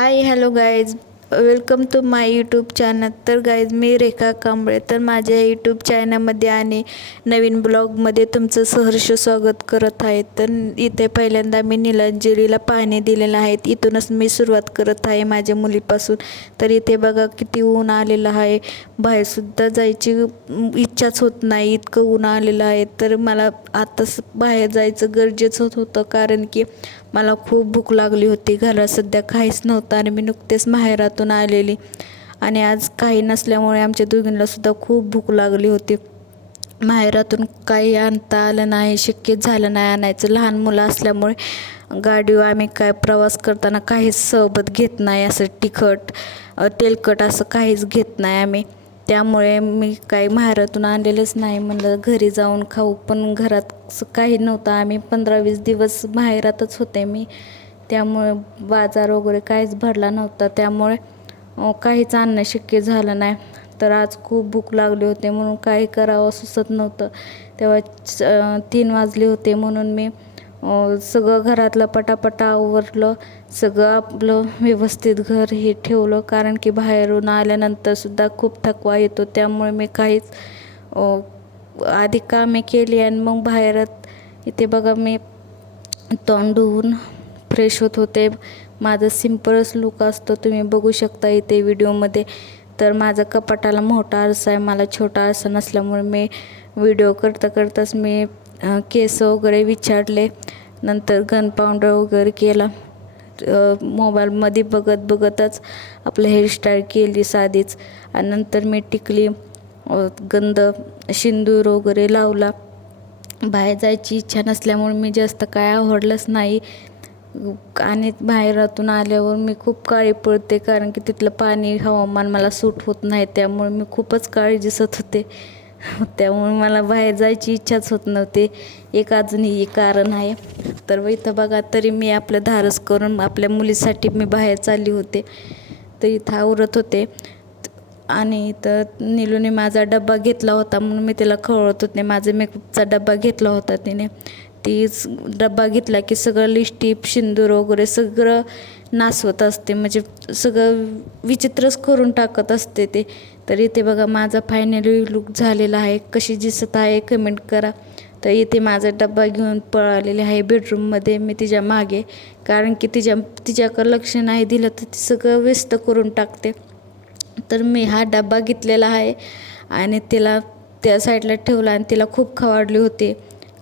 High hello guys, welcome to my YouTube channel. तर guys, मी रेखा कांबळे. तर माझ्या यूट्यूब चॅनलमध्ये आणि नवीन ब्लॉगमध्ये तुमचं सहर्ष स्वागत करत आहे. तर इथे पहिल्यांदा मी नीलांजलीला पाणी दिलेलं आहे. इथूनच मी सुरुवात करत आहे माझ्या मुलीपासून. तर इथे बघा किती ऊन आलेलं आहे, बाहेरसुद्धा जायची इच्छाच होत नाही, इतकं ऊन आलेलं आहे. तर मला आताच बाहेर जायचं गरजेचं होतं, कारण की मला खूप भूक लागली होती. घरात सध्या काहीच नव्हतं आणि मी नुकतेच माहेरातून आलेली, आणि आज काही नसल्यामुळे आमच्या दोघींनासुद्धा खूप भूक लागली होती. माहेरातून काही आणता आलं नाही, शक्यच झालं नाही आणायचं. लहान मुलं असल्यामुळे गाडीवर आम्ही काय प्रवास करताना काहीच सोबत घेत नाही, असं तिखट तेलकट असं काहीच घेत नाही आम्ही. त्यामुळे मी काही माहेरातून आणलेलंच नाही, म्हणलं घरी जाऊन खाऊ. पण घरात काही नव्हतं. आम्ही 15-20 दिवस माहेरातच होते मी, त्यामुळे बाजार वगैरे काहीच भरला नव्हता. त्यामुळे काहीच आणणं शक्य झालं नाही. तर आज खूप भूक लागली होती, म्हणून काही करावं सुचत नव्हतं. तेव्हा 3 वाजले होते, म्हणून मी सगळं घरातलं पटापटा आवरलं. सगळं आपलं व्यवस्थित घर हे ठेवलं, कारण की बाहेरून आल्यानंतरसुद्धा खूप थकवा येतो. त्यामुळे मी काहीच आधी कामे केली आणि मग बाहेरात इथे बघा मी तोंड धुवून फ्रेश होत होते. माझं सिम्पलच लुक असतो, तुम्ही बघू शकता इथे व्हिडिओमध्ये. तर माझा कपाटाला मोठा आरसा आहे, मला छोटा आरसा नसल्यामुळे मी व्हिडिओ करताच मी केस वगैरे विचारले. नंतर गन पावडर वगैरे केला. मोबाईलमध्ये बघतच आपलं हेअरस्टाईल केली साधीच. आणि नंतर मी टिकली, गंध, सिंदूर वगैरे लावला. बाहेर जायची इच्छा नसल्यामुळे मी जास्त काय आवडलंच नाही. आणि बाहेरातून आल्यावर मी खूप काळी पडते, कारण की तिथलं पाणी हवामान मला सूट होत नाही. त्यामुळे मी खूपच काळी दिसत होते. त्यामुळे मला बाहेर जायची इच्छाच होत नव्हती. अजूनही एक कारण आहे. तर इथं बघा, तरी मी आपलं धाडस करून आपल्या मुलीसाठी मी बाहेर चालली होते. तर इथं आवरत होते, आणि इथं नीलूने माझा डब्बा घेतला होता, म्हणून मी तिला खवळत होते. माझा मेकअपचा डब्बा घेतला होता तिने. तीच डब्बा घेतला की सगळं लिपस्टिक, सिंदूर वगैरे सगळं नासवत असते, म्हणजे सगळं विचित्रच करून टाकत असते ते. तर इथे बघा माझा फायनली लुक झालेला आहे. कशी दिसत आहे कमेंट करा. तर इथे माझा डब्बा घेऊन पळालेले आहे बेडरूममध्ये मी तिच्या मागे, कारण की तिच्याकडे लक्ष नाही दिलं तर ती सगळं व्यस्त करून टाकते. तर मी हा डब्बा घेतलेला आहे आणि तिला त्या साईडला ठेवला, आणि तिला खूप खवळली होती,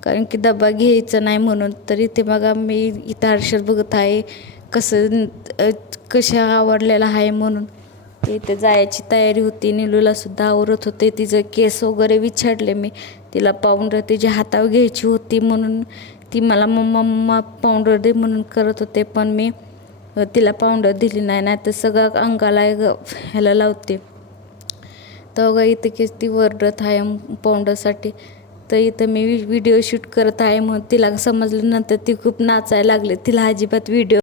कारण की डब्बा घ्यायचा नाही म्हणून. तर इथे बघा मी इथं आरशात बघत आहे कशा आवडलेला आहे म्हणून. इथे जायची तयारी होती. नीलूलासुद्धा आवरत होते, तिचं केस वगैरे विचारले मी. तिला पावडर तिच्या हातावर घ्यायची होती, म्हणून ती मला मम्मा पावडर दे म्हणून करत होते. पण मी तिला पावडर दिली नाही, तर सगळं अंगाला ह्याला लावते. तर बघा इथं किती वरडत आहे पावडरसाठी. तर इथं मी व्हिडिओ शूट करत आहे, म्हणून तिला समजल्यानंतर ती खूप नाचायला लागली. तिला अजिबात व्हिडिओ